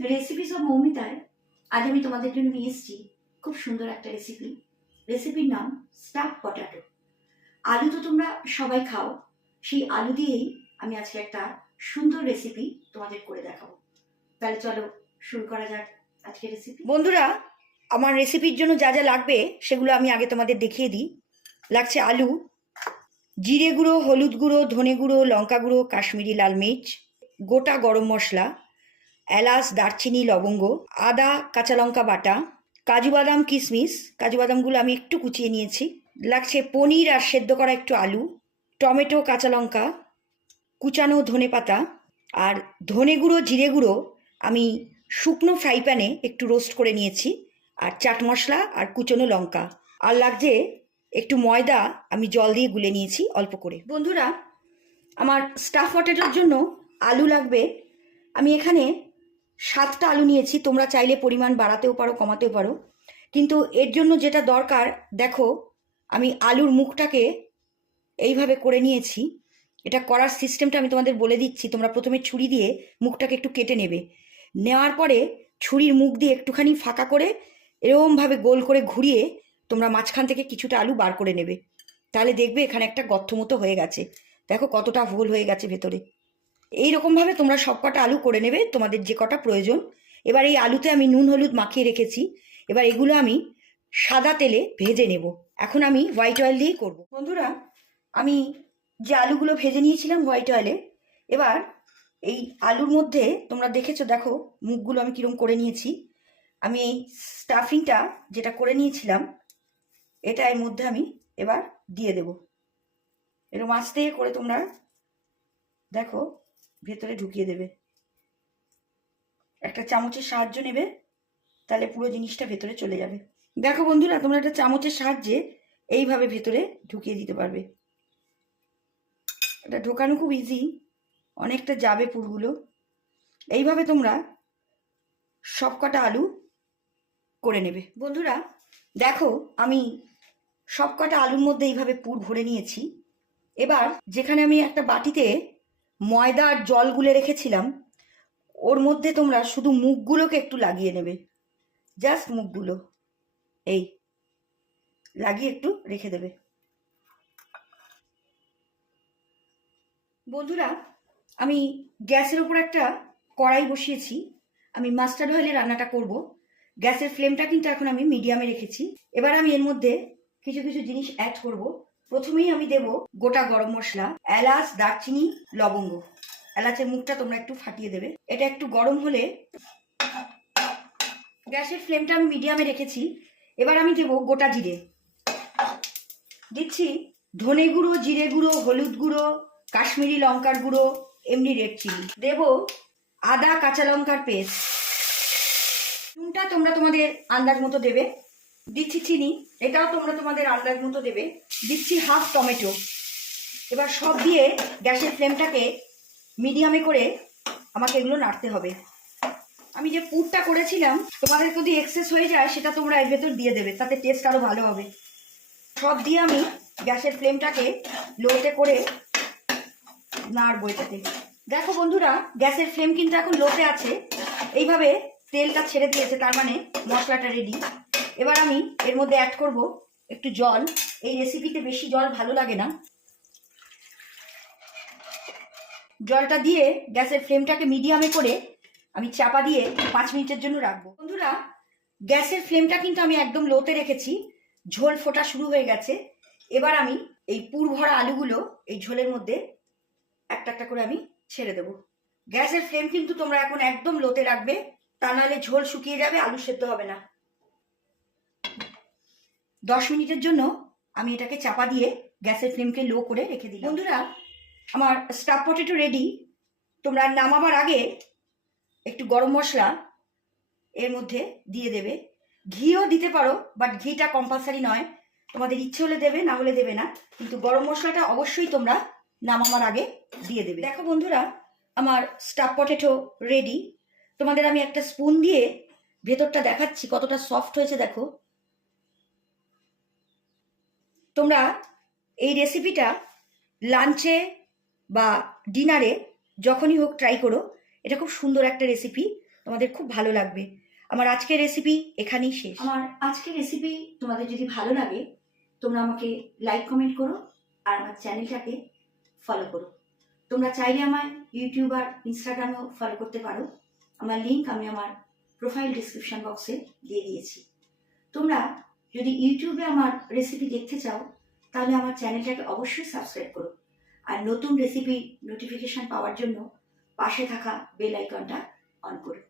Recipes of মৌমিতায় আজ আমি তোমাদের জন্য নিয়ে এসেছি খুব সুন্দর একটা রেসিপির নাম স্টাফ পটাটো। আলু তো তোমরা সবাই খাও, সেই আলু দিয়েই আমি আজকে একটা সুন্দর রেসিপি তোমাদের করে দেখাবো। তাহলে চলো শুরু করা যাক আজকের রেসিপি। বন্ধুরা, আমার রেসিপির জন্য যা যা লাগবে সেগুলো আমি আগে তোমাদের দেখিয়ে দিই। লাগছে আলু, জিরে গুঁড়ো, হলুদ গুঁড়ো, ধনে গুঁড়ো, লঙ্কা গুঁড়ো, কাশ্মীরি লাল মির্চ, গোটা গরম মশলা, এলাচ, দারচিনি, লবঙ্গ, আদা, কাঁচা লঙ্কা বাটা, কাজু বাদাম, কিশমিশ, কাজু বাদামগুলো আমি একটু কুচিয়ে নিয়েছি। লাগছে পনির আর সেদ্ধ করা একটু আলু, টমেটো, কাঁচা লঙ্কা, কুচানো ধনে পাতা, আর ধনে গুঁড়ো, জিরে গুঁড়ো আমি শুকনো ফ্রাই প্যানে একটু রোস্ট করে নিয়েছি, আর চাট মশলা আর কুচনো লঙ্কা। আর লাগছে একটু ময়দা, আমি জল দিয়ে গুলে নিয়েছি অল্প করে। বন্ধুরা, আমার স্টাফ পটেটোর জন্য আলু লাগবে। আমি এখানে 7টা আলু নিয়েছি, তোমরা চাইলে পরিমাণ বাড়াতেও পারো কমাতেও পারো, কিন্তু এর জন্য যেটা দরকার দেখো, আমি আলুর মুখটাকে এইভাবে করে নিয়েছি। এটা করার সিস্টেমটা আমি তোমাদের বলে দিচ্ছি। তোমরা প্রথমে ছুরি দিয়ে মুখটাকে একটু কেটে নেবে, নেওয়ার পরে ছুরির মুখ দিয়ে একটুখানি ফাঁকা করে এরকমভাবে গোল করে ঘুরিয়ে তোমরা মাঝখান থেকে কিছুটা আলু বার করে নেবে। তাহলে দেখবে এখানে একটা গর্ত মতো হয়ে গেছে, দেখো কতটা হোল হয়ে গেছে ভেতরে। এইরকমভাবে তোমরা সব কটা আলু করে নেবে তোমাদের যে কটা প্রয়োজন। এবার এই আলুতে আমি নুন হলুদ মাখিয়ে রেখেছি, এবার এগুলো আমি সাদা তেলে ভেজে নেব। এখন আমি হোয়াইট অয়েল দিয়েই করব। বন্ধুরা, আমি যে আলুগুলো ভেজে নিয়েছিলাম হোয়াইট অয়েলে, এবার এই আলুর মধ্যে তোমরা দেখেছো, দেখো মুখগুলো আমি কিরম করে নিয়েছি। আমি এই স্টাফিংটা যেটা করে নিয়েছিলাম এটা এর মধ্যে আমি এবার দিয়ে দেব। এরকম আস্তে করে তোমরা দেখো ভেতরে ঢুকিয়ে দেবে। একটা চামচের সাহায্য নেবে, তাহলে পুরো জিনিসটা ভেতরে চলে যাবে। দেখো বন্ধুরা, তোমরা একটা চামচের সাহায্যে এইভাবে ভেতরে ঢুকিয়ে দিতে পারবে। এটা ঢোকানো খুব ইজি, অনেকটা যাবে পুরগুলো। এইভাবে তোমরা সব কটা আলু করে নেবে। বন্ধুরা দেখো, আমি সব কটা আলুর মধ্যে এইভাবে পুর ভরে নিয়েছি। এবার যেখানে আমি একটা বাটিতে ময়দা আর জল গুলে রেখেছিলাম, ওর মধ্যে তোমরা শুধু মুখগুলোকে একটু লাগিয়ে নেবে, জাস্ট মুখগুলো এই লাগিয়ে একটু রেখে দেবে। বন্ধুরা, আমি গ্যাসের উপর একটা কড়াই বসিয়েছি, আমি মাস্টার্ড অয়েলে রান্নাটা করব। গ্যাসের ফ্লেমটা কিন্তু এখন আমি মিডিয়ামে রেখেছি। এবার আমি এর মধ্যে কিছু কিছু জিনিস অ্যাড করব। প্রথমেই আমি দেব গোটা গরম মশলা, এলাচ, দারচিনি, লবঙ্গ। এলাচের মুখটা তোমরা একটু ফাটিয়ে দেবে। এটা একটু গরম হলে, গ্যাসের ফ্লেমটা আমি মিডিয়ামে রেখেছি, এবার আমি দেব গোটা জিরে, দিচ্ছি ধনে গুঁড়ো, জিরে গুঁড়ো, হলুদ গুঁড়ো, কাশ্মীরি লঙ্কার গুঁড়ো, এমনি রেড চিলি দেব, আদা কাঁচা লঙ্কার পেস্ট। নুনটা তোমরা তোমাদের আন্দাজ মতো দেবে। দিচ্ছি চিনি, এটাও তোমরা তোমাদের আন্দাজ মতো দেবে। দিচ্ছি হাফ টমেটো। এবার সব দিয়ে গ্যাসের ফ্লেমটাকে মিডিয়ামে করে আমাকে এগুলো নাড়তে হবে। আমি যে পুরটা করেছিলাম, তোমাদের যদি এক্সেস হয়ে যায় সেটা তোমরা এর ভেতর দিয়ে দেবে, তাতে টেস্ট আরো ভালো হবে। সব দিয়ে আমি গ্যাসের ফ্লেমটাকে লোতে করে নাড়বো এটাতে। দেখো বন্ধুরা, গ্যাসের ফ্লেম কিন্তু এখন লোতে আছে, এইভাবে তেলটা ছেড়ে দিয়েছে, তার মানে মশলাটা রেডি। এবার আমি এর মধ্যে অ্যাড করব একটু জল। এই রেসিপিতে বেশি জল ভালো লাগে না। জলটা দিয়ে গ্যাসের ফ্লেমটাকে মিডিয়ামে করে আমি চাপা দিয়ে 5 মিনিটের জন্য রাখবো। বন্ধুরা, গ্যাসের ফ্লেমটা কিন্তু আমি একদম লোতে রেখেছি, ঝোল ফোটা শুরু হয়ে গেছে। এবার আমি এই পুর ভরা আলুগুলো এই ঝোলের মধ্যে একটা একটা করে আমি ছেড়ে দেব। গ্যাসের ফ্লেম কিন্তু তোমরা এখন একদম লোতে রাখবে, তা নাহলে ঝোল শুকিয়ে যাবে, আলু সেদ্ধ হবে না। 10 মিনিটের জন্য আমি এটাকে চাপা দিয়ে গ্যাসের ফ্লেমকে লো করে রেখে দিই। বন্ধুরা, আমার স্টাফ পটেটো রেডি। তোমরা নামাবার আগে একটু গরম মশলা এর মধ্যে দিয়ে দেবে। ঘিও দিতে পারো, বাট ঘিটা কম্পালসারি নয়, তোমাদের ইচ্ছে হলে দেবে, না হলে দেবে না, কিন্তু গরম মশলাটা অবশ্যই তোমরা নামাবার আগে দিয়ে দেবে। দেখো বন্ধুরা, আমার স্টাফ পটেটো রেডি। তোমাদের আমি একটা স্পুন দিয়ে ভেতরটা দেখাচ্ছি কতটা সফট হয়েছে। দেখো, তোমরা এই রেসিপিটা লাঞ্চে বা ডিনারে যখনই হোক ট্রাই করো। এটা খুব সুন্দর একটা রেসিপি, তোমাদের খুব ভালো লাগবে। আমার আজকের রেসিপি এখানেই শেষ। আমার আজকের রেসিপি তোমাদের যদি ভালো লাগে তোমরা আমাকে লাইক কমেন্ট করো আর আমার চ্যানেলটাকে ফলো করো। তোমরা চাইলে আমার ইউটিউব আর ইনস্টাগ্রামেও ফলো করতে পারো। আমার লিঙ্ক আমি আমার প্রোফাইল ডিসক্রিপশন বক্সে দিয়ে দিয়েছি। তোমরা যদি ইউটিউবে আমার রেসিপি দেখতে চাও তাহলে আমার চ্যানেলটাকে অবশ্যই সাবস্ক্রাইব করো আর নতুন রেসিপি নোটিফিকেশন পাওয়ার জন্য পাশে থাকা বেল আইকনটা অন করো।